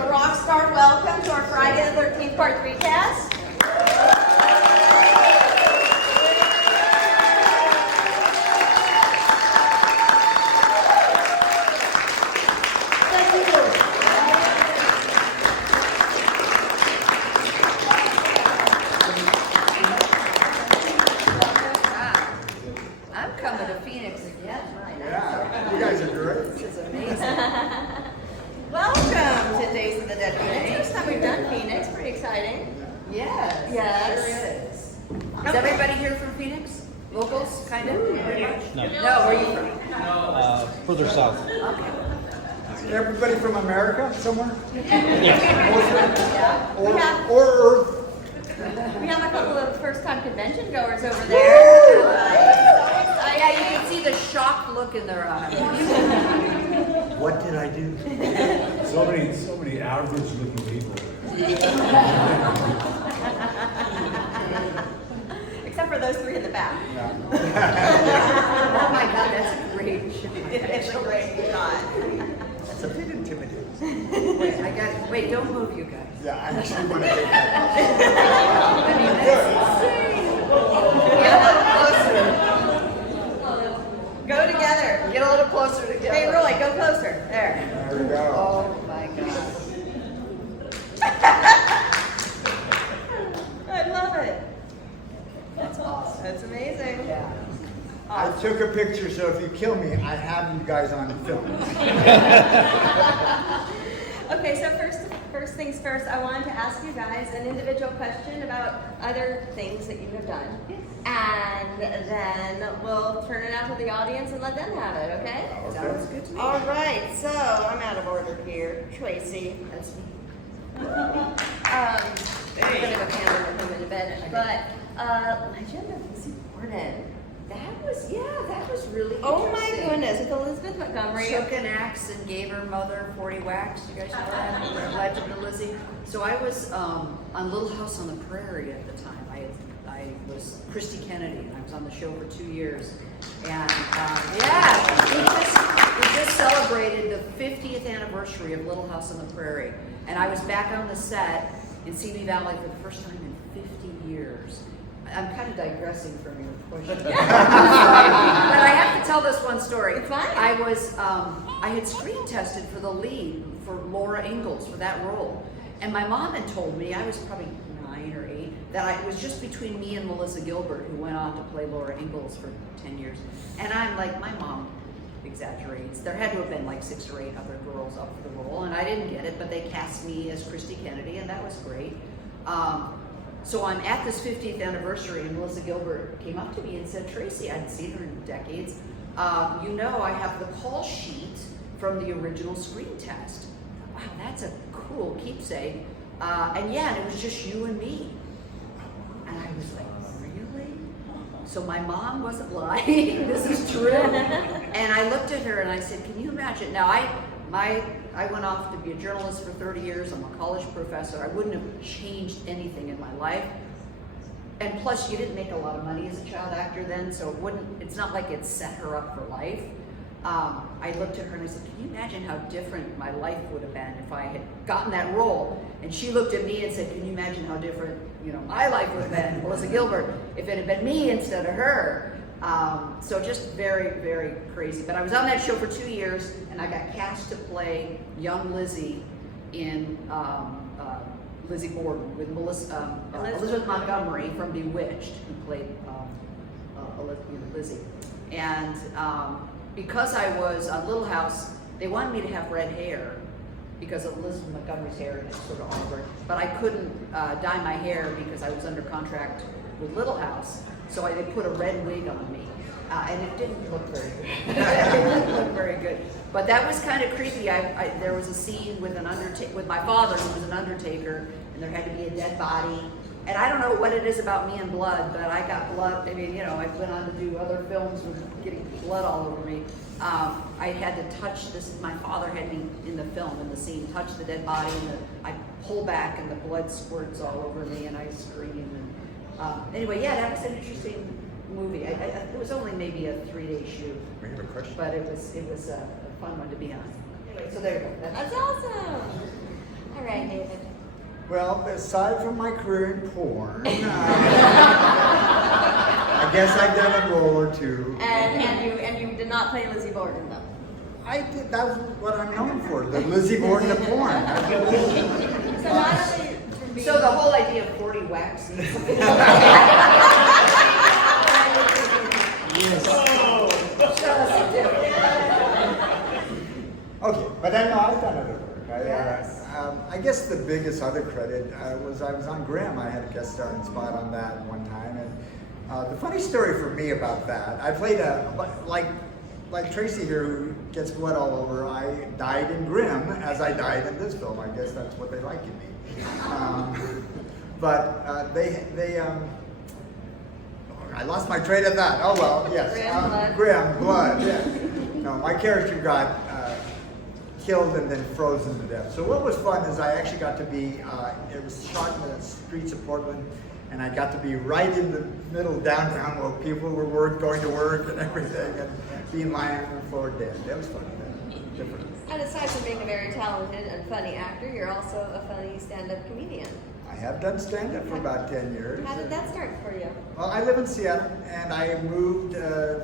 a rock star welcome to our Friday the 13th Part 3 cast. I'm coming to Phoenix again. Yeah, you guys are great. This is amazing. Welcome to Days of the Dead Phoenix. First time we've done Phoenix, pretty exciting. Yes. Yes. Sure is. Is everybody here from Phoenix? Locals, kind of? Pretty much? No. No, where are you from? Further south. Okay. Everybody from America somewhere? Yes. Or Earth? We have a couple of first-time convention goers over there. Yeah, you can see the shocked look in their eyes. What did I do? So many average-looking people. Except for those three in the back. Oh my God, that's a great shot. It's a great shot. That's a bit intimidating. Wait, don't move, you guys. Yeah, I actually want to take that. I mean, that's insane. Get a little closer. Go together. Get a little closer together. Hey, Roy, go closer. There. There we go. Oh my God. I love it. That's awesome. That's amazing. Yeah. I took a picture, so if you kill me, I have you guys on film. Okay, so first things first, I wanted to ask you guys an individual question about other things that you have done. And then we'll turn it out to the audience and let them have it, okay? Sounds good to me. All right, so I'm out of order here. Tracy. That's me. I'm gonna go handle him in a minute. But Legend of Lizzie Borden. That was really Oh my interesting. goodness, with Elizabeth Montgomery. Took an axe and gave her mother 40 whacks. You guys know that? Legend of Lizzie. So I was on Little House on the Prairie at the time. I was Christy Kennedy, and I was on the show for 2 years. And we just celebrated the 50th anniversary of Little House on the Prairie. And I was back on the set in Simi Valley for the first time in 50 years. I'm kind of digressing from your question. But I have to tell this one story. It's fine. I had screen tested for the lead for Laura Ingalls for that role. And my mom had told me, I was probably 9 or 8, that it was just between me and Melissa Gilbert, who went on to play Laura Ingalls for 10 years. And I'm like, my mom exaggerates. There had to have been like 6 or 8 other girls up for the role, and I didn't get it, but they cast me as Christy Kennedy, and that was great. So I'm at this 50th anniversary, and Melissa Gilbert came up to me and said, Tracy, I hadn't seen her in decades. I have the call sheet from the original screen test. Wow, that's a cool keepsake. And it was just you and me. And I was like, really? So my mom wasn't lying. This is true. And I looked at her and I said, can you imagine? Now, I went off to be a journalist for 30 years. I'm a college professor. I wouldn't have changed anything in my life. And plus, you didn't make a lot of money as a child actor then, so it's not like it set her up for life. I looked at her and I said, can you imagine how different my life would have been if I had gotten that role? And she looked at me and said, can you imagine how different, my life would have been, Melissa Gilbert, if it had been me instead of her? So just very, very crazy. But I was on that show for 2 years, and I got cast to play young Lizzie in Lizzie Borden with Elizabeth Montgomery from Bewitched, who played Lizzie. And because I was on Little House, they wanted me to have red hair because of Elizabeth Montgomery's hair is sort of awkward. But I couldn't dye my hair because I was under contract with Little House. So they put a red wig on me, and it didn't look very good. It didn't look very good. But that was kind of creepy. There was a scene with with my father, who was an undertaker, and there had to be a dead body. And I don't know what it is about me and blood, but I got blood. I mean, I've been on to do other films with getting blood all over me. I had to touch this. My father had me in the film, in the scene, touch the dead body, and I pull back, and the blood squirts all over me, and I scream. Anyway, that was an interesting movie. It was only maybe a 3-day shoot. We have a question. But it was a fun one to be on. Anyway, so there you go. That's awesome. Okay, David. Well, aside from my career in porn, I guess I've done a role or two. And you did not play Lizzie Borden though. I did. That's what I'm known for. The Lizzie Borden of porn. So not only for being So the whole idea of 40 wax. Okay, but then no, I've done other work. Yes. I guess the biggest other credit was I was on Grimm. I had a guest starring spot on that one time, and the funny story for me about that, I played like Tracie here, who gets blood all over. I died in Grimm as I died in this film. I guess that's what they like in me. But I lost my train of that. Oh well, yes. Grimm blood. Grimm blood. Yeah. No, my character got killed and then frozen to death. So what was fun is I actually got to be. It was shot in the streets of Portland, and I got to be right in the middle of downtown where people were going to work and everything, and being lying on the floor dead. That was fun. Different. And aside from being a very talented and funny actor, you're also a funny stand-up comedian. I have done stand-up for about 10 years. How did that start for you? Well, I live in Seattle, and I moved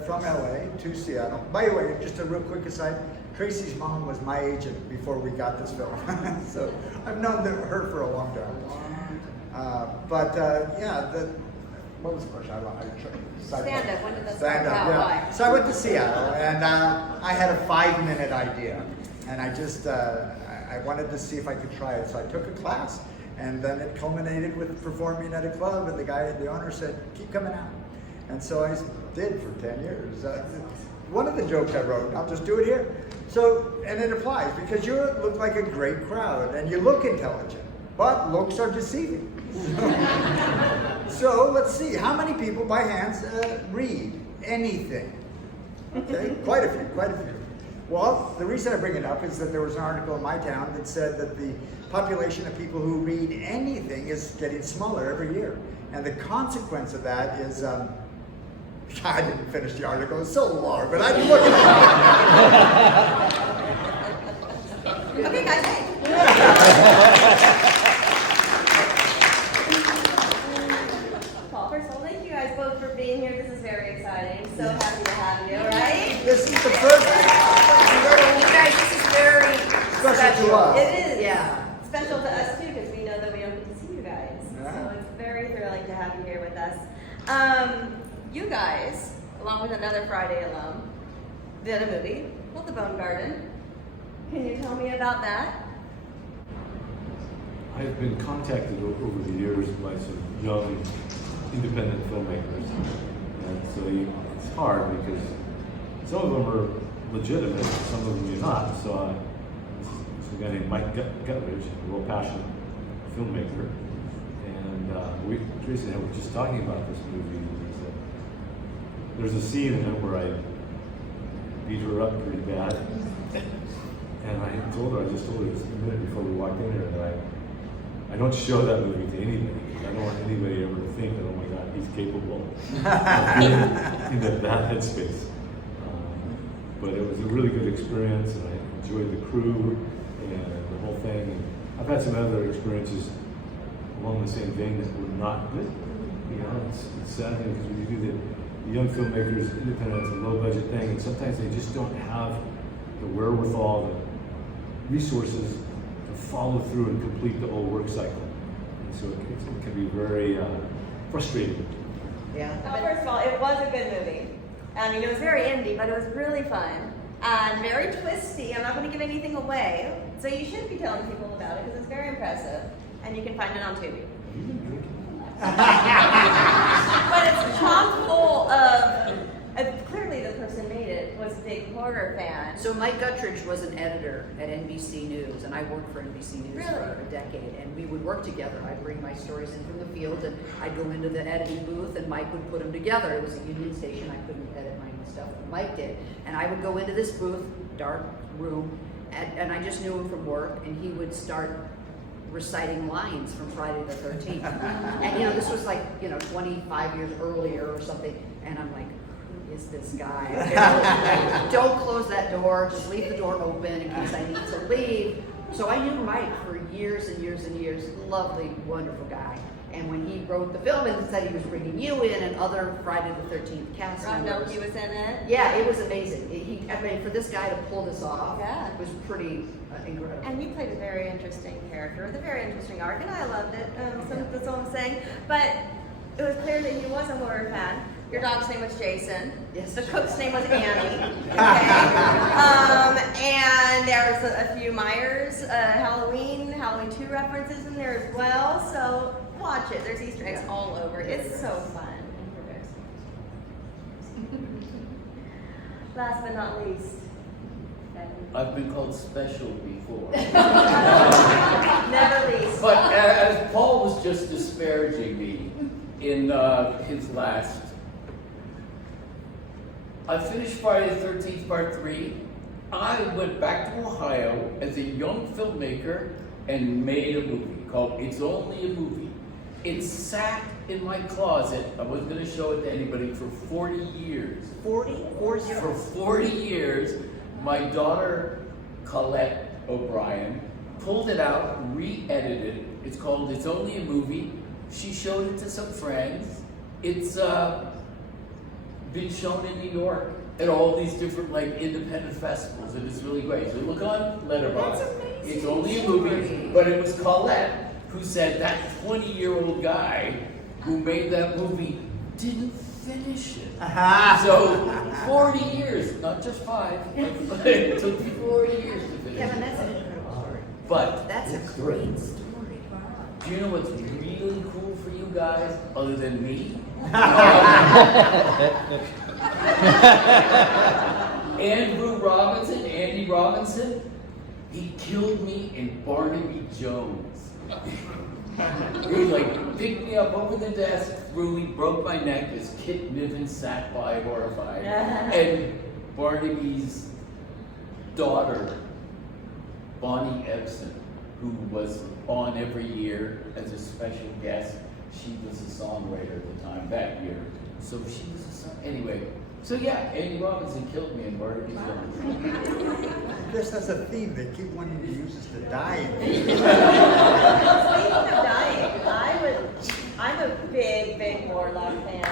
from LA to Seattle. By the way, just a real quick aside, Tracie's mom was my agent before we got this film. So I've known her for a long time. What was the question? Stand-up, when did that start? Stand-up, Wow, yeah. why? So I went to Seattle, and I had a 5-minute idea, and I just, I wanted to see if I could try it. So I took a class, and then it culminated with performing at a club, and the owner said, keep coming out. And so I did for 10 years. One of the jokes I wrote, I'll just do it here. So, and it applies, because you look like a great crowd, and you look intelligent, but looks are deceiving. So let's see, how many people by hands read anything? Okay, quite a few. Well, the reason I bring it up is that there was an article in my town that said that the population of people who read anything is getting smaller every year. And the consequence of that is, I didn't finish the article, it's so long, but I'm looking at it. Okay, guys, hey. Paul, first of all, thank you guys both for being here. This is very exciting. So happy to have you, right? This is the first. You guys, this is very Special to us. It is. Yeah. Special to us too, because we know that we don't get to see you guys. Yeah. So it's very thrilling to have you here with us. You guys, along with another Friday alum, did a movie called The Bone Garden. Can you tell me about that? I've been contacted over the years by some young independent filmmakers, and so it's hard because some of them are legitimate, some of them you're not. So this is a guy named Mike Guttridge, a real passionate filmmaker, and Tracie and I were just talking about this movie. There's a scene in it where I beat her up pretty bad, and I told her, this a minute before we walked in here, that I don't show that movie to anybody, because I don't want anybody ever to think that, oh my God, he's capable of being in that headspace. But it was a really good experience, and I enjoyed the crew and the whole thing. And I've had some other experiences along the same vein that were not good. You know, it's sad because when you do the young filmmakers, independent, it's a low budget thing, and sometimes they just don't have the wherewithal, the resources to follow through and complete the whole work cycle. And so it can be very frustrating. Yeah. Well, first of all, it was a good movie. I mean, it was very indie, but it was really fun and very twisty. I'm not going to give anything away, so you should be telling people about it because it's very impressive, and you can find it on Tubi. But it's chock full of clearly the person made it was a big horror fan. So Mike Guttridge was an editor at NBC News, and I worked for NBC News Really? for a decade, and we would work together. I'd bring my stories in from the field, and I'd go into the editing booth, and Mike would put them together. It was a union station. I couldn't edit my own stuff, but Mike did. And I would go into this booth, dark room, and I just knew him from work, and he would start reciting lines from Friday the 13th. And this was 25 years earlier or something, and I'm like, who is this guy? Don't close that door, just leave the door open in case I need to leave. So I knew Mike for years and years and years. Lovely, wonderful guy. And when he wrote the film and said he was bringing you in and other Friday the 13th cast Rob members. Nolte was in it. Yeah, it was amazing. I mean, for this guy to pull this off, Yeah. was pretty incredible. And you played a very interesting character with a very interesting arc, and I loved it. That's all I'm saying. But it was clear that he was a horror fan. Your dog's name was Jason. Yes. The cook's name was Annie. Okay. And there was a few Myers, Halloween 2 references in there as well. So watch it. There's Easter eggs all over. It's so fun. Last but not least. I've been called special before. Never least. But as Paul was just disparaging me in his last, I finished Friday the 13th Part 3. I went back to Ohio as a young filmmaker and made a movie called It's Only a Movie. It sat in my closet. I wasn't going to show it to anybody for 40 years. 40? For 40 years, my daughter, Colette O'Brien, pulled it out, re-edited it. It's called It's Only a Movie. She showed it to some friends. It's been shown in New York at all these different independent festivals, and it's really great. So look on Letterboxd. That's amazing. It's only a movie, but it was Colette who said that 20-year-old guy who made that movie didn't finish it. So 40 years, not just 5. It took 40 years to finish Kevin, it. that's an incredible story. But That's a great story. do you know what's really cool for you guys, other than me? Andy Robinson, he killed me in Barnaby Jones. He picked me up over the desk, threw me, broke my neck as Kit Niven sat by horrified. And Barnaby's daughter, Bonnie Ebsen, who was on every year as a special guest, she was a songwriter at the time that year. So she was a song. Anyway, so yeah, Andy Robinson killed me in Barnaby Jones. I guess that's a theme. They keep wanting to use us to die. Speaking of dying, I'm a big Warlock fan.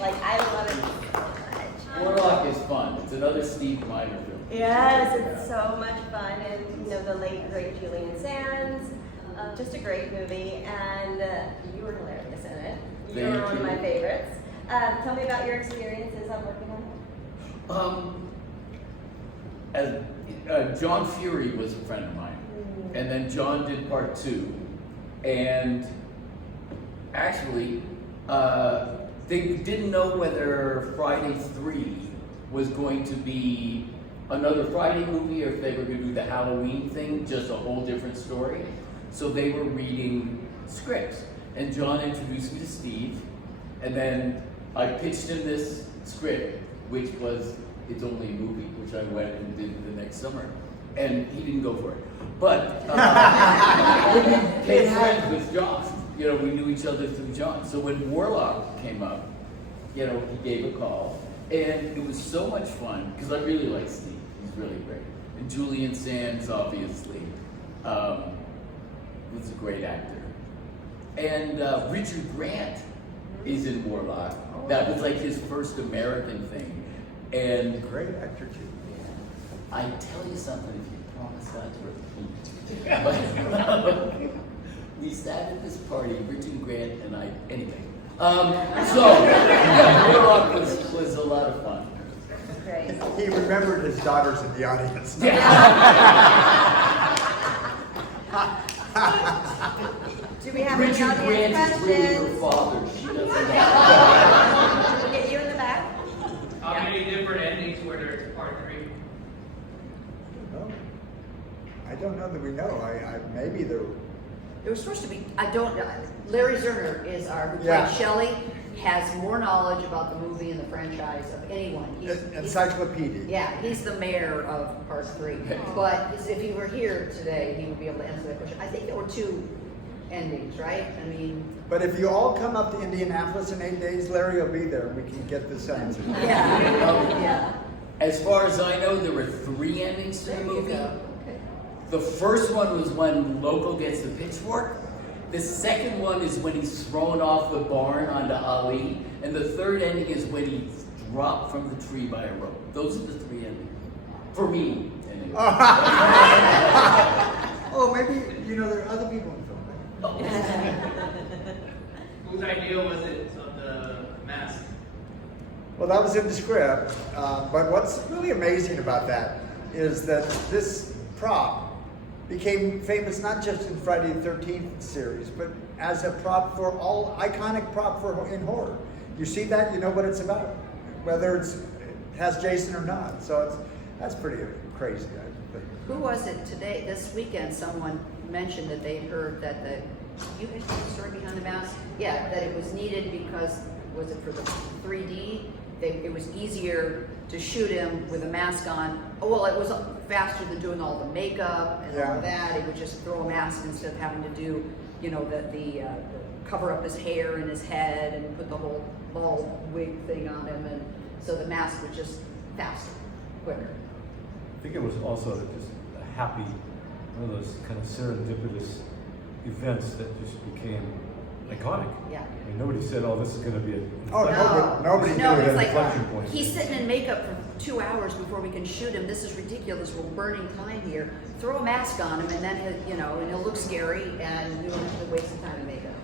I love it so much. Warlock is fun. It's another Steve Miner film. Yes, it's so much fun, and the late great Julian Sands, just a great movie, and you were hilarious in it. You were one of my favorites. Tell me about your experiences on working on it. John Fury was a friend of mine, and then John did Part 2, and actually, they didn't know whether Friday 3 was going to be another Friday movie or if they were going to do the Halloween thing, just a whole different story. So they were reading scripts, and John introduced me to Steve, and then I pitched him this script, which was It's Only a Movie, which I went and did the next summer, and he didn't go for it. But we became friends with John. We knew each other through John. So when Warlock came up, he gave a call, and it was so much fun because I really like Steve. He's really great, and Julian Sands obviously was a great actor, and Richard Grant is in Warlock. That was his first American thing, and Great actor too. I tell you something, if you promise not to repeat. We sat at this party, Richard Grant and I, anyway. Warlock was a lot of fun. Great. He remembered his daughters in the audience. Do we have Richard any Grant audience is really her questions? father. She doesn't We'll get you in the back. How many different endings were there to Part 3? No. I don't know that we know. Maybe there. There was supposed to be, Larry Zerner is who played Yeah. Shelley, has more knowledge about the movie and the franchise of anyone. Encyclopedia. Yeah, he's the mayor of Part 3. But if he were here today, he would be able to answer that question. I think there were 2 endings, right? I mean, But if you all come up to Indianapolis in 8 days, Larry will be there. We can get this answered. yeah. As far as I know, there were 3 endings to the There you movie. go. Okay. The first one was when Loco gets the pitchfork. The second one is when he's thrown off the barn onto Ali. And the third ending is when he's dropped from the tree by a rope. Those are the three endings. For me, anyway. Oh, maybe, there are other people in film. Whose idea was it of the mask? Well, that was in the script, but what's really amazing about that is that this prop became famous not just in Friday the 13th series, but as a prop for all iconic prop in horror. You see that, you know what it's about, whether it has Jason or not. So that's pretty crazy, I think. Who was it today, this weekend, someone mentioned that they heard that you heard the story behind the mask? Yeah, that it was needed because, was it for the 3D? It was easier to shoot him with a mask on. Oh, well, it was faster than doing all the makeup and all of that. It would just throw a mask instead of having to do, the cover up his hair and his head and put the whole bald wig thing on him. And so the mask was just faster, quicker. I think it was also just a happy, one of those kind of serendipitous events that just became iconic. Yeah. I mean, nobody said, "Oh, this is going to be a." Oh, nobody No, knew it. it's like, inflection point. he's sitting in makeup for 2 hours before we can shoot him. This is ridiculous. We're burning time here. Throw a mask on him, and then and he'll look scary, and you don't have to waste the time in makeup.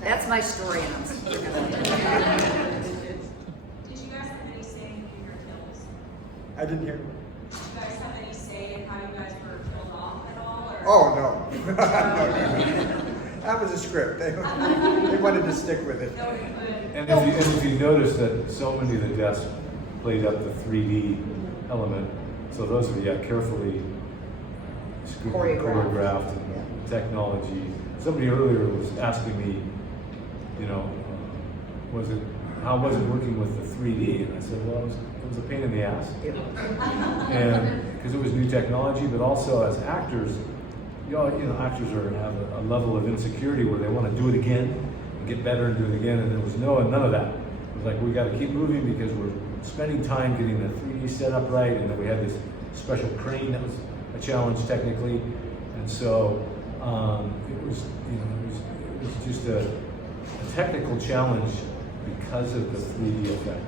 That's my story, and I'm super Did you guys have any say in your kills? I didn't hear. Did you guys have any say in how you guys were killed off at all? Or? Oh, no. No. That was a script. They wanted to stick with it. No, you couldn't. And if you notice that so many of the deaths played up the 3D element, so those are carefully choreographed and technology. Somebody earlier was asking me, how was it working with the 3D? And I said, well, it was a pain in the ass, and because it was new technology, but also as actors. Actors have a level of insecurity where they want to do it again and get better and do it again, and there was none of that. It was like, we got to keep moving because we're spending time getting the 3D set up right, and then we had this special crane that was a challenge technically, and so it was just a technical challenge because of the 3D effect.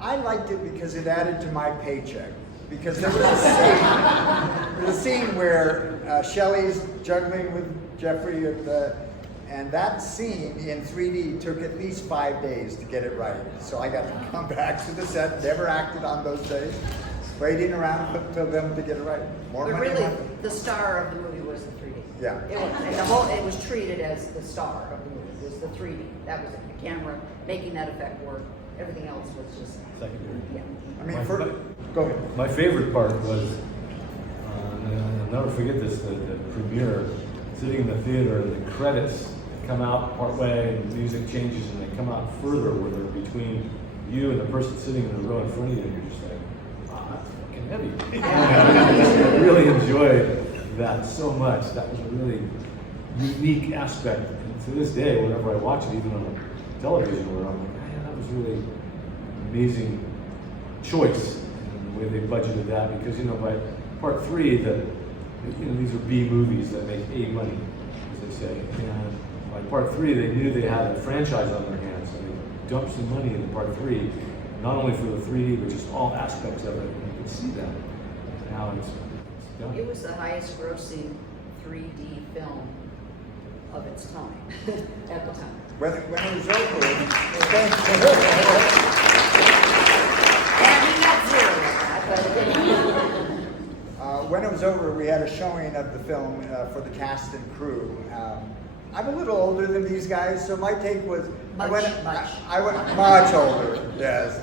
I liked it because it added to my paycheck. Because there was a scene where Shelley's juggling with Jeffrey and that scene in 3D took at least 5 days to get it right. So I got to come back to the set, never acted on those days, waiting around for them to get it right. More But money. really, the star of the movie was the 3D. Yeah. It was treated as the star of the movie. It was the 3D. That was it. The camera making that effect work. Everything else was just Secondary. yeah. I mean, go ahead. My favorite part was, and I'll never forget this, the premiere, sitting in the theater, and the credits come out partway, and the music changes, and they come out further, where they're between you and the person sitting in the row in front of you, and you're just like, wow, that's fucking heavy. I really enjoyed that so much. That was a really unique aspect. And to this day, whenever I watch it, even on television, where I'm like, man, that was really an amazing choice in the way they budgeted that, because by part 3 these are B movies that make A money, as they say, and by part 3 they knew they had a franchise on their hands, so they dumped some money into part 3, not only for the 3D but just all aspects of it, and you can see that now it's done. It was the highest grossing 3D film of its time at the time. When it was over, And we got zero of that, but when it was over, we had a showing of the film for the cast and crew. I'm a little older than these guys, so my take was I went much older. Yes.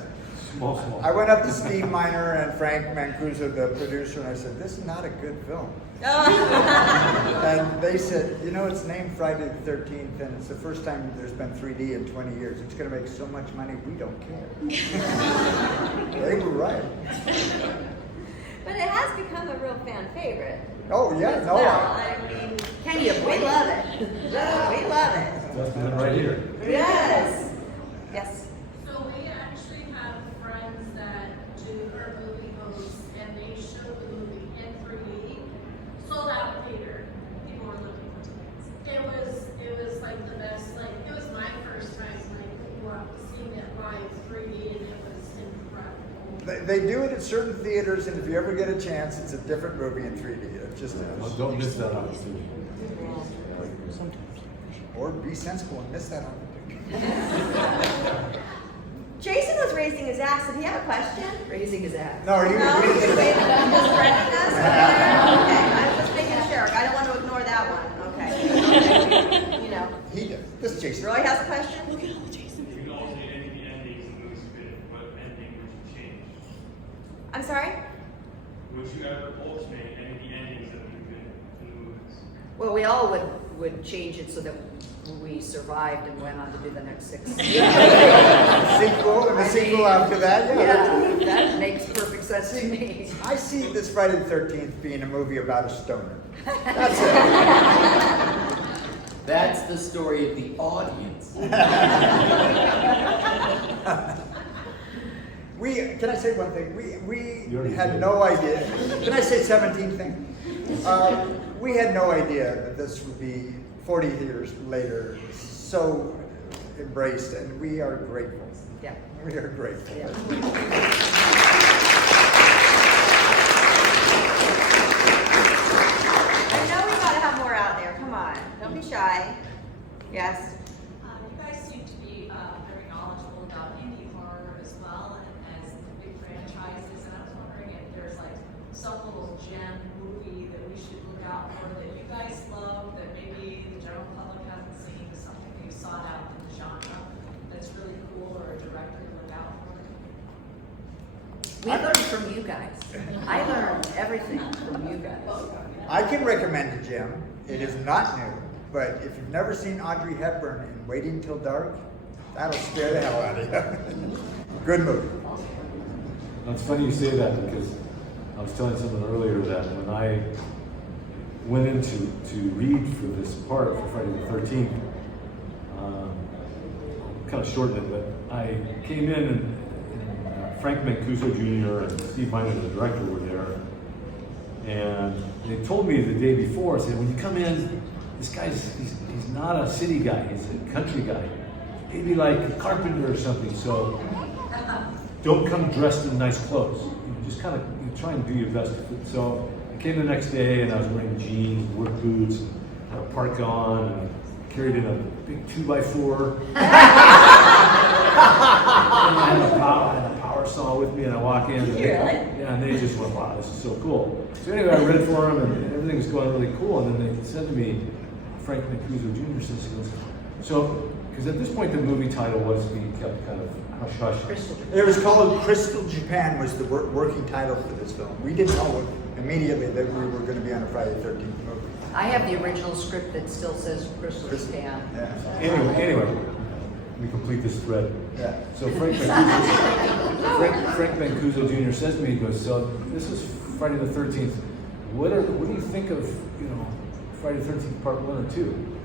Small. I went up to Steve Miner and Frank Mancuso, the producer, and I said, "This is not a good film." And they said, "It's named Friday the 13th, and it's the first time there's been 3D in 20 years. It's going to make so much money, we don't care." They were right. But it has become a real fan favorite. Oh yeah, as no. well. I mean, Kenya, we love it. We love it. Justin, right here. Yes. Yes. So we actually have friends that do our movie hosts, and they show the movie in 3D, They do it at certain theaters, and if you ever get a chance, it's a different movie in 3D. It just is. Don't miss that opportunity. Or be sensible and miss that opportunity. Jason was raising his axe. Did he have a question? Raising his ass. No, are you? No, he's just waving up, just threatening us. Okay, I'm just making sure. I don't want to ignore that one. Okay. You know, He does. This is Jason. Roy has a question. If you could alternate any of the endings in the movie script, what ending would you change? I'm sorry. Would you ever alternate any of the endings that you've been in the movies? Well, we all would change it so that we survived and went on to do the next 6. Sequel and the sequel after that. Yeah, that makes perfect sense to me. I see this Friday the 13th being a movie about a stoner. That's it. That's the story of the audience. Can I say one thing? We You already had did. no idea. Can I say 17th thing? We had no idea that this would be 40 years later so embraced, and we are grateful. Yeah. We are grateful. Yeah. I know we gotta have more out there. Come on, don't be shy. Yes. You guys seem to be very knowledgeable about indie horror as well, and as big franchises. And I was wondering if there's like some little gem movie that we should look out for that you guys love that maybe the general public hasn't seen, something you sought out in the genre that's really cool, or a director to look out for. We learned from you guys. I learned everything from you guys. I can recommend a gem. It is not new, but if you've never seen Audrey Hepburn in Waiting Till Dark, that'll scare the hell out of you. Good movie. It's funny you say that because I was telling someone earlier that when I went in to read for this part for Friday the 13th, kind of shortened it, but I came in and Frank Mancuso Jr. and Steve Miner, the director, were there. And they told me the day before, said, when you come in, this guy's, he's not a city guy, he's a country guy. Maybe like a carpenter or something, so don't come dressed in nice clothes. Just kind of try and do your best. So I came the next day and I was wearing jeans, work boots, had a parka on, and carried in a big 2x4. And I had a power saw with me, and I walk in. And yeah, and they just went, wow, this is so cool. So anyway, I read for them, and everything was going really cool. And then they said to me, Frank Mancuso Jr. says, he goes, so, because at this point the movie title was being kept kind of hush-hush. It was called Crystal Japan was the working title for this film. We didn't know immediately that we were going to be on a Friday the 13th movie. I have the original script that still says Crystal Japan. Yeah. Anyway, let me complete this thread. Yeah. So Frank Mancuso Jr. says to me, he goes, so this is Friday the 13th. What do you think of, Friday the 13th Part 1 or 2? And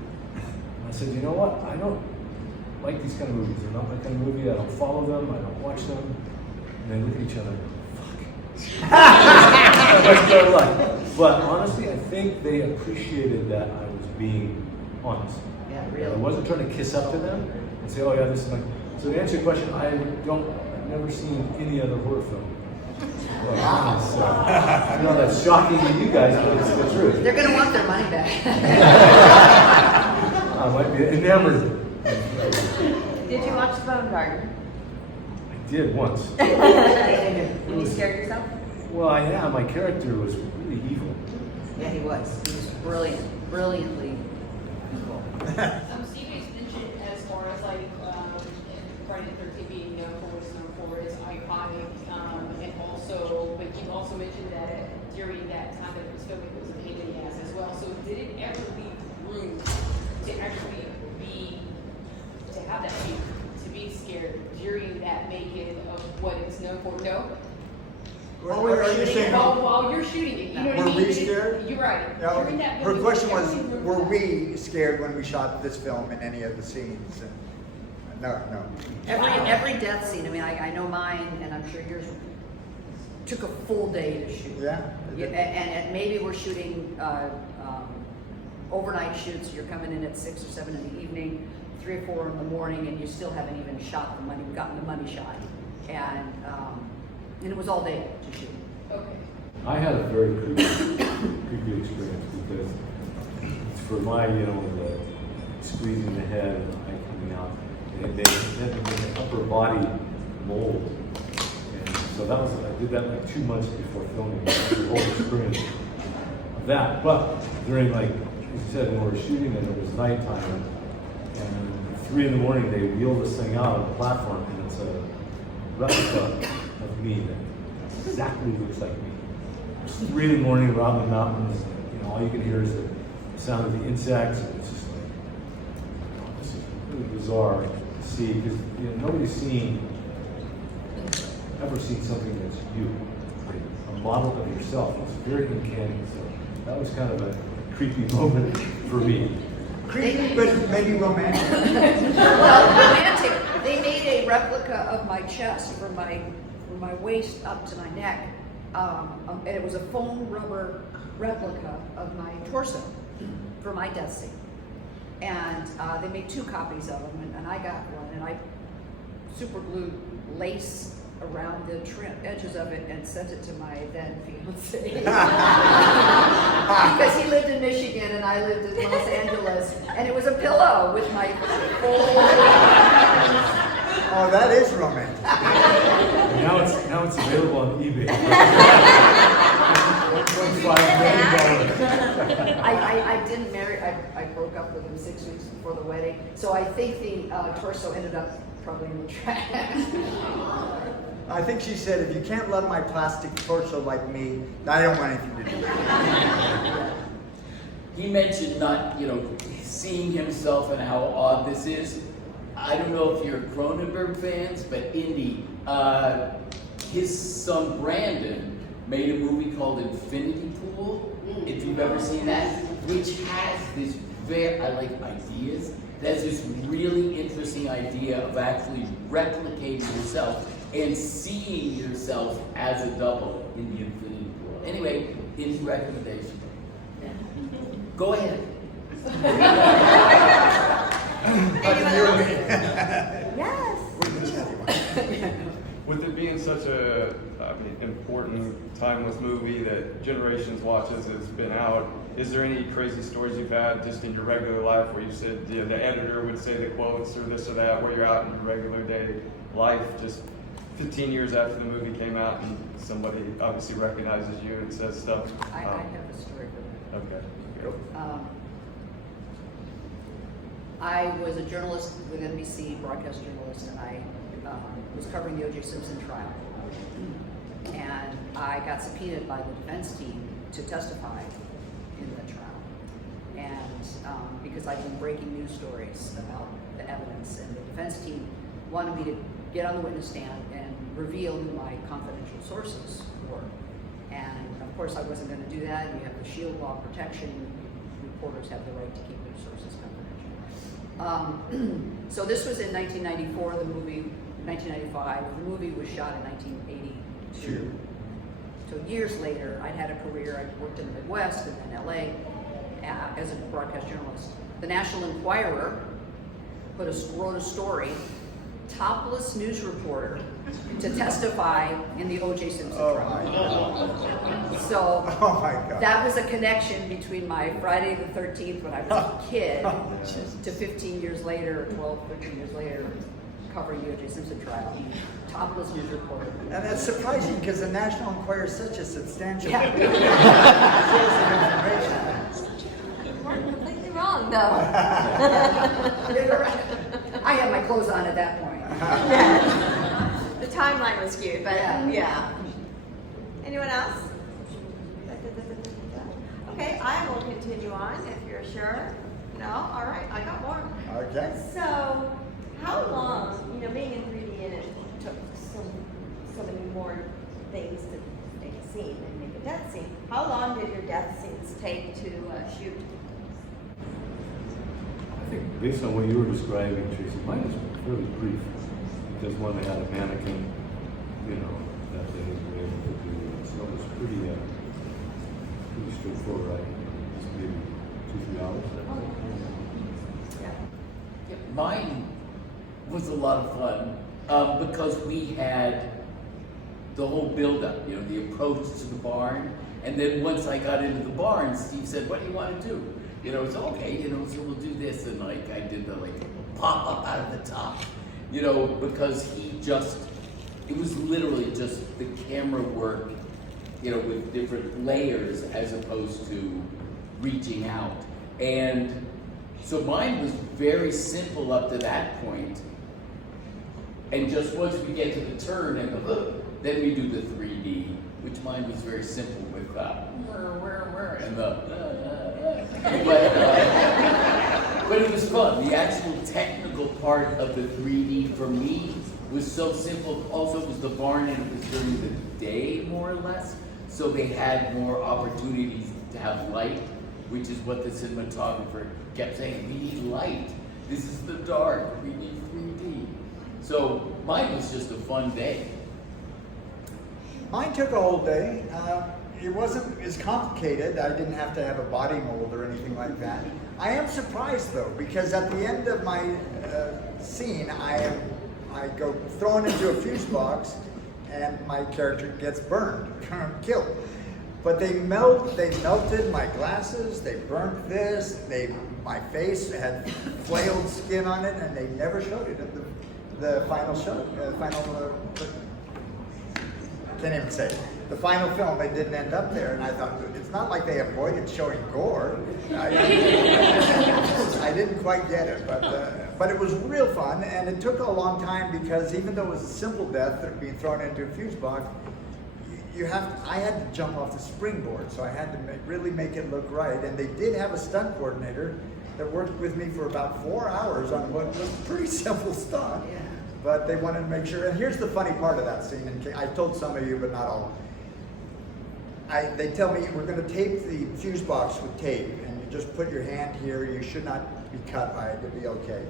I said, you know what? I don't like these kind of movies. They're not my kind of movie. I don't follow them. I don't watch them. And they look at each other. Fuck. That's their life. But honestly, I think they appreciated that I was being honest. Yeah, I really. wasn't trying to kiss up to them and say, oh yeah, this is my. So to answer your question, I've never seen any other horror film. I know that's shocking to you guys, but it's the truth. They're going to want their money back. I might be enamored. Did you watch The Bone Garden? I did once. And you scared yourself? Well, yeah, my character was really evil. Yeah, he was. He was brilliant. Brilliantly evil. Steve mentioned as far as like Friday the 13th being known for what it's known for, it's iconic, and also, but you also mentioned that during that time that it was filming, it was a pain in the ass as well. So did it ever leave room to actually have that fear, to be scared during that making of what it's known for? No. Are you saying While you're shooting it, you know what I were mean? we scared? You're right. Yeah, During that her movie, question there was, ever room were for that? we scared when we shot this film in any of the scenes? And no. Every death scene, I mean, I know mine, and I'm sure yours took a full day to shoot. Yeah. And maybe we're shooting overnight shoots. You're coming in at 6 or 7 in the evening, 3 or 4 in the morning, and you still haven't even gotten the money shot. And And it was all day to shoot. Okay. I had a very creepy experience because for my, the squeezing the head and the eye coming out, they had to make an upper body mold. And so I did that like 2 months before filming. That was the whole experience of that. But during, like you said, when we were shooting and it was nighttime, and 3 in the morning they wheel this thing out on the platform, and it's a replica of me that exactly looks like me. 3 in the morning around the mountains, all you can hear is the sound of the insects, and it's just like, this is really bizarre to see, because nobody's ever seen something that's you, like a model of yourself. It's very uncanny, so that was kind of a creepy moment for me. Creepy, but maybe romantic. Well, romantic. They made a replica of my chest from my waist up to my neck. And it was a foam rubber replica of my torso for my death scene. And they made 2 copies of them, and I got one, and I super glued lace around the edges of it and sent it to my then fiance. Because he lived in Michigan and I lived in Los Angeles, and it was a pillow with my full. Oh, that is romantic. Now it's available on eBay. $1.5 million. I didn't marry, I broke up with him 6 weeks before the wedding, so I think the torso ended up probably in the trash. I think she said, if you can't love my plastic torso like me, I don't want anything to do with it. He mentioned not, seeing himself and how odd this is. I don't know if you're Cronenberg fans, but Indy, his son Brandon made a movie called Infinity Pool, if you've ever seen that, which has this I like ideas. That's this really interesting idea of actually replicating yourself and seeing yourself as a double in the infinity pool. Anyway, his recommendation. Go ahead. Yes. With it being such a important, timeless movie that generations watches, it's been out, is there any crazy stories you've had just in your regular life where you said the editor would say the quotes or this or that, where you're out in your regular day life, just 15 years after the movie came out and somebody obviously recognizes you and says stuff? I have a story for that. Okay. Go. I was a journalist with NBC, broadcast journalist, and I was covering the O.J. Simpson trial. And I got subpoenaed by the defense team to testify in the trial. And because I've been breaking news stories about the evidence, and the defense team wanted me to get on the witness stand and reveal who my confidential sources were. And of course I wasn't going to do that. You have the shield law protection. Reporters have the right to keep their sources confidential. So this was in 1994, the movie, 1995. The movie was shot in 1982. Sure. So years later, I'd had a career. I worked in the Midwest and then LA as a broadcast journalist. The National Enquirer wrote a story, topless news reporter to testify in the O.J. Simpson trial. So Oh my God. that was a connection between my Friday the 13th when I was a kid to 15 years later, 12, 13 years later, covering the O.J. Simpson trial. Topless news reporter. And that's surprising because the National Enquirer is such a substantial Yeah. source of information. You weren't completely wrong, though. You're right. I had my clothes on at that point. Yeah. The timeline was skewed, but Yeah. yeah. Anyone else? Okay, I will continue on if you're sure. No? All right, I got more. Okay. So, how long, being in 3D and it took so many more things to make a scene and make a death scene. How long did your death scenes take to shoot? I think based on what you were describing, Tracy, mine was fairly brief. Because one, they had a mannequin, that they were able to do. So it was pretty straightforward. Just maybe 2-3 hours. Yeah, mine was a lot of fun because we had the whole build-up, the approach to the barn. And then once I got into the barn, Steve said, "What do you want to do?" It's okay, so we'll do this, and I did the pop up out of the top, because it was literally just the camera work, with different layers as opposed to reaching out. And so mine was very simple up to that point. And just once we get to the turn and the hook, then we do the 3D, which mine was very simple with and the but it was fun. The actual technical part of the 3D for me was so simple. Also, it was the barn, and it was during the day, more or less. So they had more opportunities to have light, which is what the cinematographer kept saying. We need light. This is the dark. We need 3D. So mine was just a fun day. Mine took a whole day. It wasn't as complicated. I didn't have to have a body mold or anything like that. I am surprised though, because at the end of my scene, I go thrown into a fuse box, and my character gets burned, killed. But they melted my glasses. They burnt this. My face had flailed skin on it, and they never showed it in the final show. Can't even say it. The final film, they didn't end up there, and I thought, it's not like they avoided showing gore. I didn't quite get it, but it was real fun, and it took a long time because even though it was a simple death, being thrown into a fuse box, I had to jump off the springboard, so I had to really make it look right. And they did have a stunt coordinator that worked with me for about 4 hours on what was a pretty simple stunt. Yeah. But they wanted to make sure. And here's the funny part of that scene, and I told some of you, but not all. They tell me, we're going to tape the fuse box with tape, and you just put your hand here. You should not be cut by it. It'll be okay.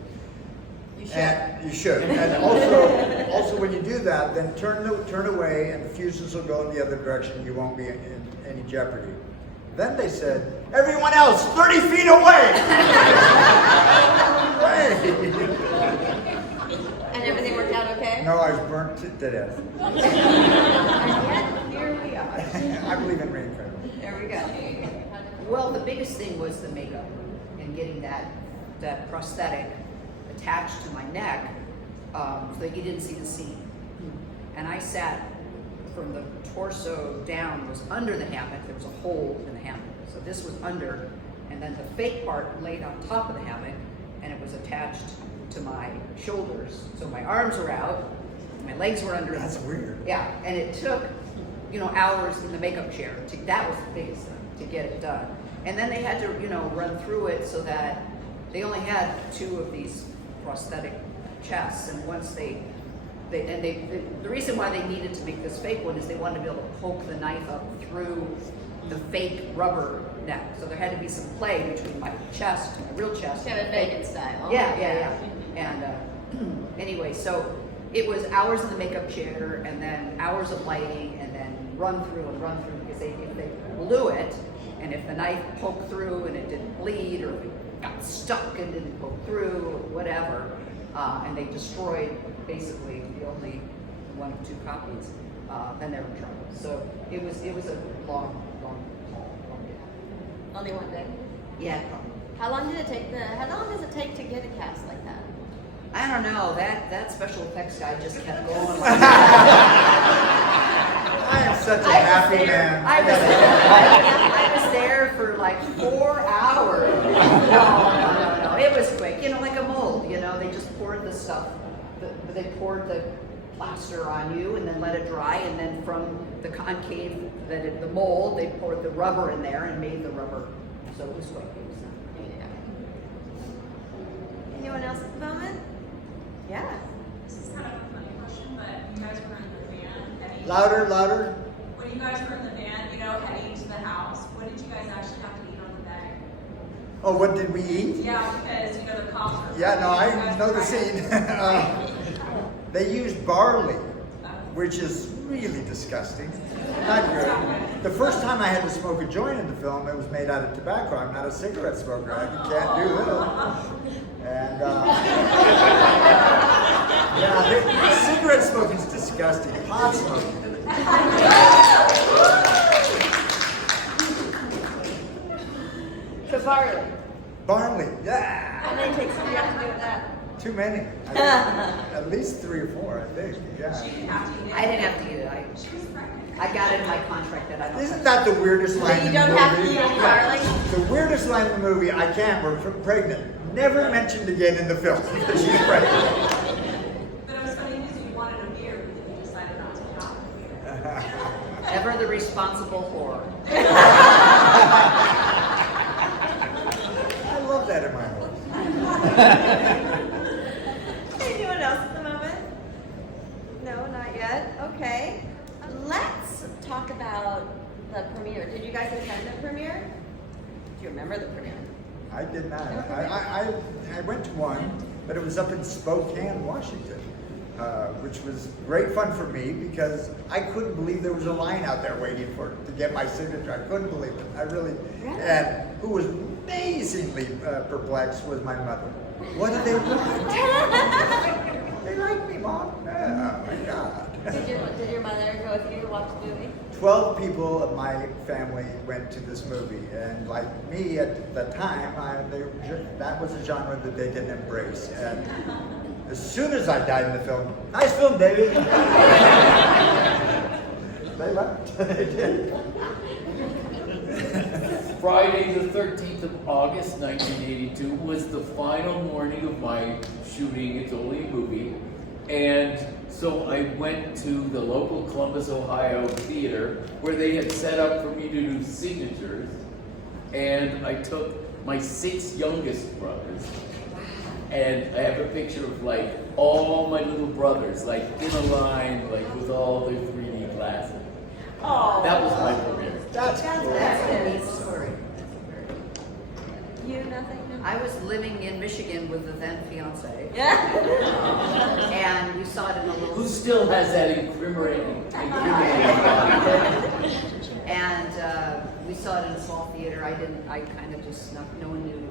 You should. And you should. And also when you do that, then turn away, and the fuses will go in the other direction. You won't be in any jeopardy. Then they said, everyone else, 30 feet away! And everything worked out okay? No, I was burnt to death. And yet, here we are. I believe in reincarnation. There we go. Well, the biggest thing was the makeup and getting that prosthetic attached to my neck so that you didn't see the seam. And I sat from the torso down, was under the hammock. There was a hole in the hammock. So this was under, and then the fake part laid on top of the hammock, and it was attached to my shoulders. So my arms were out, my legs were under. That's weird. Yeah, and it took, hours in the makeup chair. That was the biggest thing, to get it done. And then they had to, run through it so that they only had 2 of these prosthetic chests, and once the reason why they needed to make this fake one is they wanted to be able to poke the knife up through the fake rubber neck. So there had to be some play between my chest, my real chest. Kevin Bacon style. Yeah. And anyway, so it was hours in the makeup chair, and then hours of lighting, and then run through, because if they blew it, and if the knife poked through and it didn't bleed, or if it got stuck and didn't poke through, or whatever, and they destroyed basically the only 1 of 2 copies, then they were in trouble. So it was a long day. Only one day. Yeah, probably. How long does it take to get a cast like that? I don't know. That special effects guy just kept going. I am such a happy man. I was there for like 4 hours. No. It was quick. Like a mold. They just poured the stuff. They poured the plaster on you and then let it dry, and then from the concave the mold, they poured the rubber in there and made the rubber. So it was quick. Anyone else at the moment? Yeah. This is kind of a funny question, but you guys were in the van heading. Louder. When you guys were in the van, heading to the house, what did you guys actually have to eat on the way? Oh, what did we eat? Yeah, because the cops were. Yeah, no, You I guys know were the trying scene. to- They used barley, which is really disgusting. Not good. The first time I had to smoke a joint in the film, it was made out of tobacco. I'm not a cigarette smoker. I can't do that. And cigarette smoking is disgusting. Pot smoking. So Barley, Barley, yeah. how many takes do you have to do with that? Too many. I think at least 3 or 4, I think. Yeah. She didn't have to eat it. I didn't have to either. She was pregnant. I got it in my contract that I don't. Isn't that the weirdest line You in the don't movie? have to eat barley? The weirdest line in the movie, I can't, we're pregnant. Never mentioned again in the film that she's pregnant. But it was funny because you wanted a beer, but then you decided not to have a beer. Ever the responsible whore. I love that in my horse. Anyone else at the moment? No, not yet. Okay. Let's talk about the premiere. Did you guys attend the premiere? Do you remember the premiere? I did not. I went to one, but it was up in Spokane, Washington, which was great fun for me because I couldn't believe there was a line out there waiting to get my signature. I couldn't believe it. I really. And who was amazingly perplexed was my mother. What do they want? They like me, Mom. Oh my God. Did your mother go with you to watch the movie? 12 people of my family went to this movie, and like me at the time, that was a genre that they didn't embrace. And as soon as I died in the film, nice film, David. They left. They did. Friday the 13th of August, 1982 was the final morning of my shooting It's Only a Movie. And so I went to the local Columbus, Ohio theater where they had set up for me to do signatures. And I took my 6 youngest brothers. And I have a picture of like all my little brothers, like in a line, like with all their 3D glasses. Oh, That was my premiere. That's cool. That's a neat story. you nothing. I was living in Michigan with the then fiance, Yeah. and we saw it in a Who little. still has that incriminating body? And we saw it in a small theater. I kind of just snuck. No one knew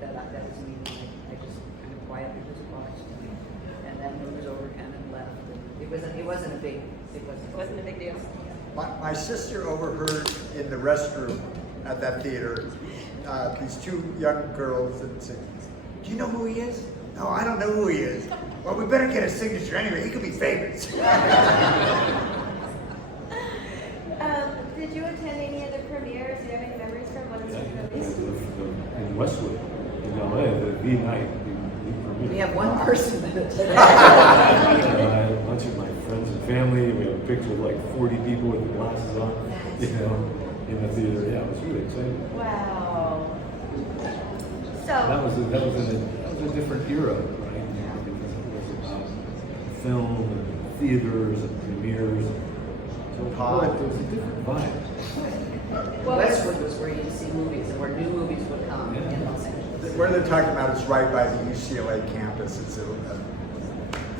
that was me. I just kind of quietly just watched, and then it was over and then left. It wasn't a big. It Wasn't a big deal. My sister overheard in the restroom at that theater these 2 young girls and said, "Do you know who he is?" "No, I don't know who he is." "Well, we better get a signature anyway. He could be famous." Did you attend any of the premieres? Do you have any memories from one of these movies? In Westwood, in LA, the V night, we premiered. We have one person that attended. And I had a bunch of my friends and family. We have a picture of like 40 people with their glasses on, in the theater. Yeah, it was really exciting. Wow. That So, was a different era, right? Because it was about film and theaters and premieres. So it was a different vibe. Westwood was where you'd see movies and where new movies would come Yeah. in Los Angeles. Where they're talking about is right by the UCLA campus. It's a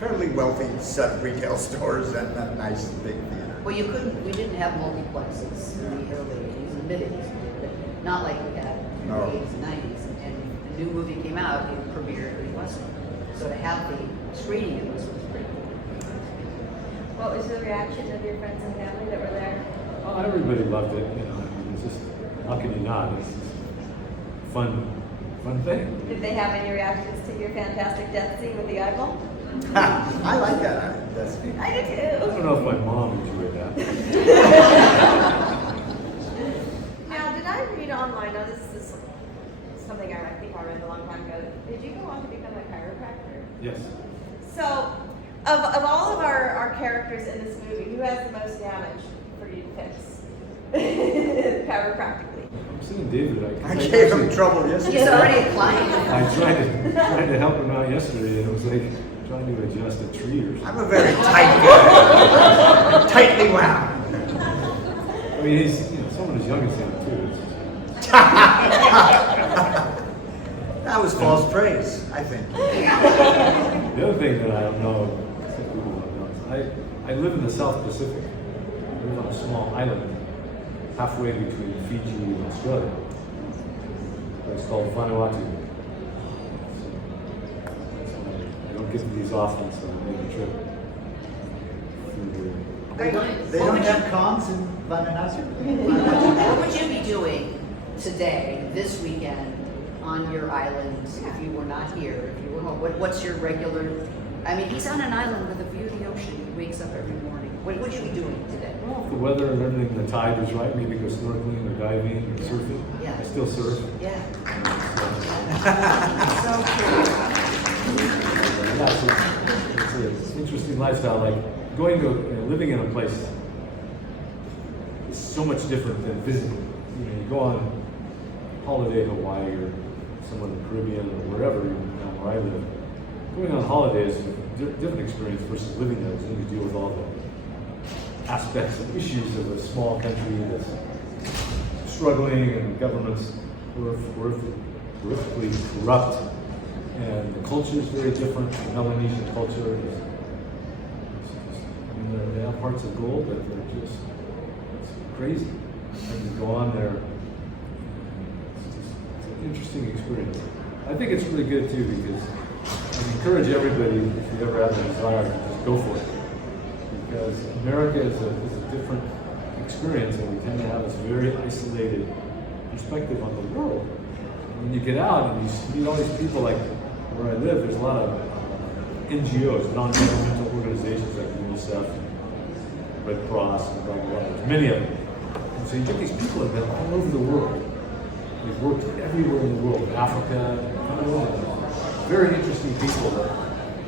fairly wealthy set of retail stores and a nice big theater. Well, we didn't have multiplexes in the early 80s and mid 80s, not like we had in the No. 80s and 90s. And a new movie came out, it premiered in Westwood. So to have the screening in Westwood was pretty cool. what was the reaction of your friends and family that were there? Oh, everybody loved it. I mean, it's just, how can you not? It's just a fun thing. Did they have any reactions to your fantastic death scene with the eyeball? I like that. That's I do I too. don't know if my mom enjoyed that. Now, did I read online? Now, this is something I think I read a long time ago. Did you go on to become a chiropractor? Yes. So, of all of our characters in this movie, who has the most damage for you to fix? Chiropractically. I'm seeing David. I gave him trouble He's yesterday. already applying. I tried to help him out yesterday, and it was like trying to adjust a tree or something. I'm a very tight guy. Tightly wound. I mean, he's someone as young as him too. It's That was false praise, I think. the other thing that I don't know, some people don't know, is I live in the South Pacific. I live on a small island halfway between Fiji and Australia. It's called Vanuatu. I don't get these often, so I made a trip through They don't have comms in Vanuatu. What would you be doing today, this weekend, on your island if you were not here, if you were home? What's your regular, I mean, he's on an island with a view of the ocean. He wakes up every morning. What would you be doing today? Well, if the weather and everything, the tide is right, maybe go snorkeling or diving or surfing. Yeah. I still surf. Yeah. So, So true. yeah, it's an interesting lifestyle. Like going to, living in a place is so much different than visiting. You know, you go on holiday in Hawaii or somewhere in the Caribbean or wherever, down where I live. Going on holiday is a different experience versus living there. You need to deal with all the aspects and issues of a small country that's struggling and governments horrifically corrupt. And the culture is very different. The Melanesian culture is, they have hearts of gold, but they're just, it's crazy. And you go on there, it's an interesting experience. I think it's really good too because I encourage everybody, if you ever have a desire, to just go for it. Because America is a different experience, and we tend to have this very isolated perspective on the world. When you get out and you meet all these people, like where I live, there's a lot of NGOs, non-governmental organizations like UNICEF, Red Cross, and blah, blah, blah. There's many of them. And so you get these people that have been all over the world. They've worked everywhere in the world, Africa, very interesting people that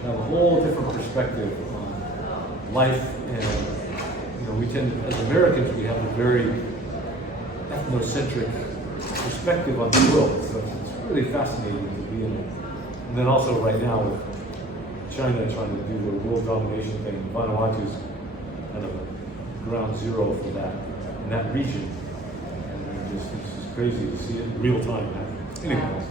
have a whole different perspective on life. And we tend, as Americans, we have a very ethnocentric perspective on the world. So it's really fascinating to be in it. And then also right now with China trying to do the world domination thing, Vanuatu is kind of a ground zero for that in that region. And it's just crazy to see it in real time happening. Anyway.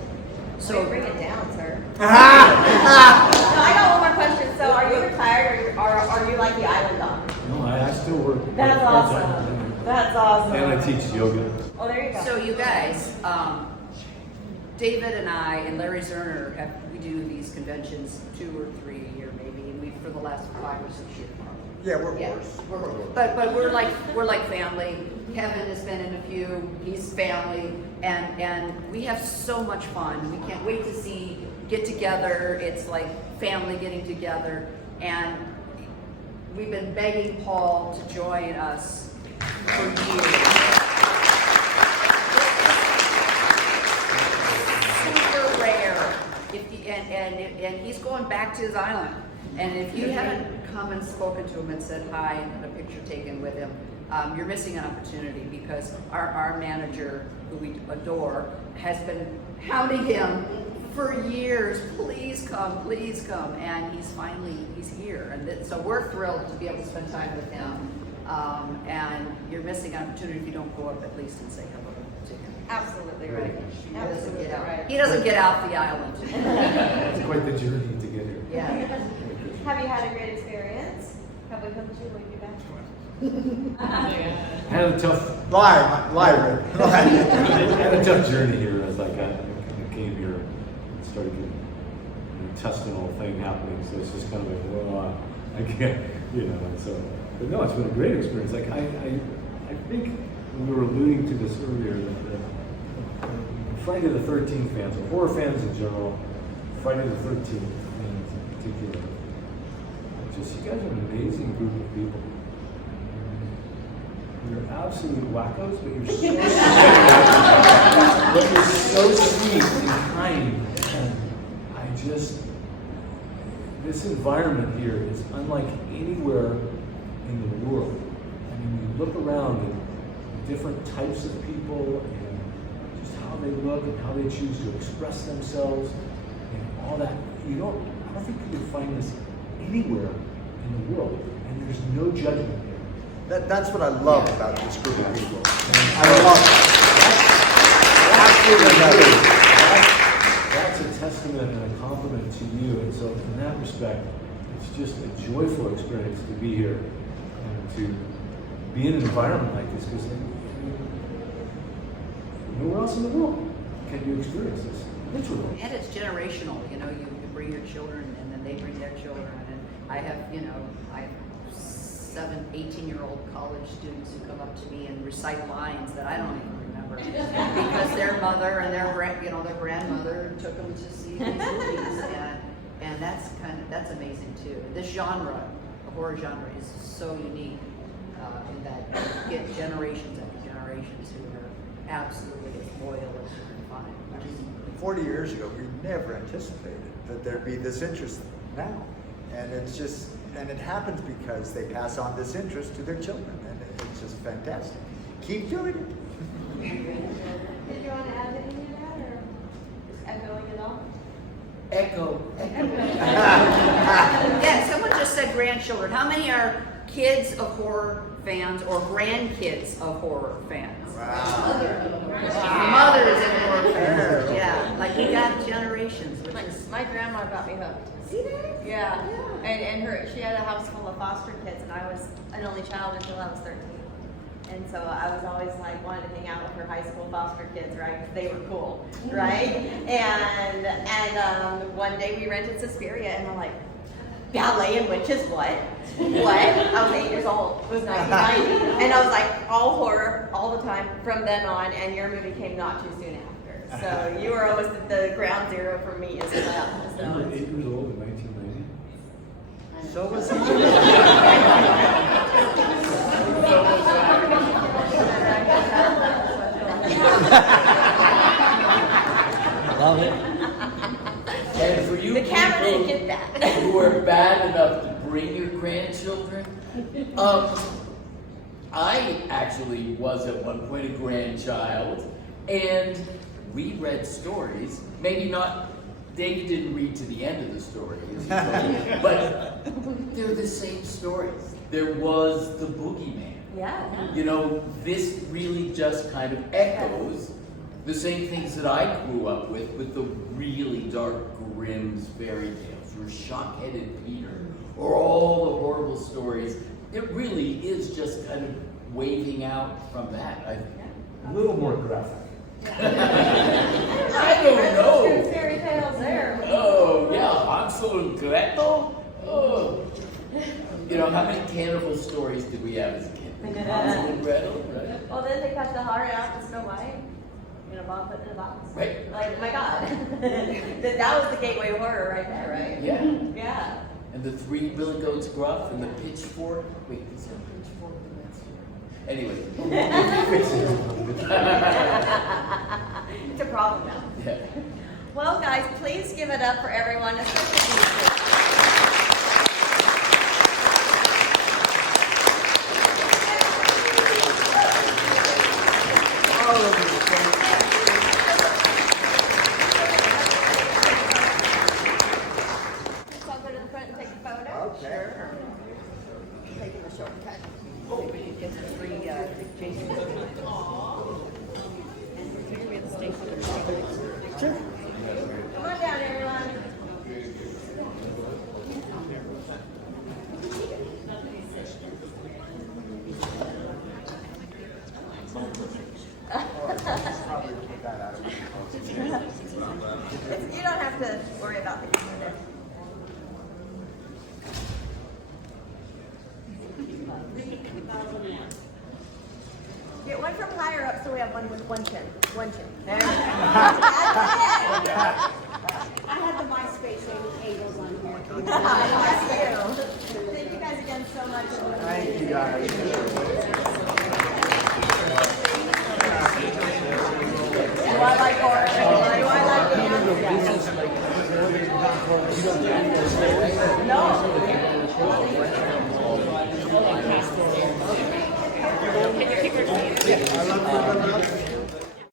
So bring it down, sir. No, I got one more question. So are you retired or are you like the island dog? No, I still work. That's part-time. awesome. That's awesome. And I teach yoga. Oh, there you go. So you guys, David and I and Larry Zerner, we do these conventions 2 or 3 a year maybe, and we for the last 5 or 6 years. Yeah, we're But we're like family. Kevin has been in a few. He's family, and we have so much fun. We can't wait to get together. It's like family getting together, and we've been begging Paul to join us for years. Super rare. And he's going back to his island. And if you haven't come and spoken to him and said hi and had a picture taken with him, you're missing an opportunity because our manager, who we adore, has been hounding him for years. Please come, and he's here. And so we're thrilled to be able to spend time with him. And you're missing an opportunity if you don't go up at least and say hello to him. Absolutely right. Absolutely right. He doesn't get out the island. It's quite the journey to get here. Yeah. Have you had a great experience? Have we come to you? Will you be back? I had a tough journey here as I came here and started getting an intestinal thing happening. So it's just kind of like, well, I can't, And so, but no, it's been a great experience. Like I think we were alluding to this earlier that Friday the 13th fans, or horror fans in general, Friday the 13th fans in particular, you guys are an amazing group of people. You're absolute wackos, but you're so sweet and kind. And this environment here is unlike anywhere in the world. I mean, you look around at different types of people and just how they look and how they choose to express themselves and all that. I don't think you can find this anywhere in the world, and there's no judgment here. That's what I love about this group of people. I love it. That's a testament and a compliment to you, and so in that respect, it's just a joyful experience to be here and to be in an environment like this, because nowhere else in the world can you experience this, literally. And it's generational, you bring your children and then they bring their children, and I have 6 18-year-old college students who come up to me and recite lines that I don't even remember because their mother and their grandmother took them to see these movies, and that's amazing too. This genre, the horror genre, is so unique in that you get generations after generations who are absolutely as loyal as you can find. 40 years ago, we never anticipated that there'd be this interest now. And it's just, and it happens because they pass on this interest to their children. And it's just fantastic. Keep doing it. Did you want to add anything to that, or just echoing it all? Echo. Yeah, someone just said grandchildren. How many are kids of horror fans or grandkids of horror fans? Wow. Mothers of horror fans. Yeah, like you got generations, which is My grandma got me hooked. see that? Yeah. And she had a house full of foster kids, and I was an only child until I was 13. And so I was always like wanting to hang out with her high school foster kids, right? 'Cause they were cool, right? And one day we rented Suspiria, and I'm like, ballet and witches, what? What? I was 8 years old. It was 1990, and I was like, all horror all the time from then on. And your movie came not too soon after, so you were almost at the ground zero for me as well. You So were it's- 8 years old in 1990? So was he. Love it. And for you The camera didn't people get that. who are bad enough to bring your grandchildren, I actually was at one point a grandchild, and we read stories. Maybe not, David didn't read to the end of the story, but they're the same stories. There was the boogeyman. Yeah. You know, this really just kind of echoes the same things that I grew up with the really dark, grim fairy tales, or Shock-Headed Peter, or all the horrible stories. It really is just kind of waving out from that. A little more graphic. I don't know. Good fairy tales there. Oh, yeah, Hansel and Gretel. Oh. You know, how many cannibal stories did we have as a kid? Hansel and Gretel, right? Well, then they cut the heart out of Snow White. You know, Bob put it in a box. Right. Like, my God. that was the gateway horror right there, right? Yeah. Yeah. And the 3 Billy Goats Gruff and the pitchfork. Wait, is there a pitchfork in that story? Anyway. It's a problem now. Yeah. Well, guys, please give it up for everyone, especially you. All of you. Let's all go to the front and take a photo. Okay. Sure. Taking the shortcut. Get the free Jason. Come on down, everyone. Probably keep that out of my You don't have to worry about the camera. Get one from higher up so we have one with one chin. One chin. There we go. That's it. I had the MySpace angles on here. Thank you guys again so much. Thank you guys. Do I like horror? Do I like dance? No.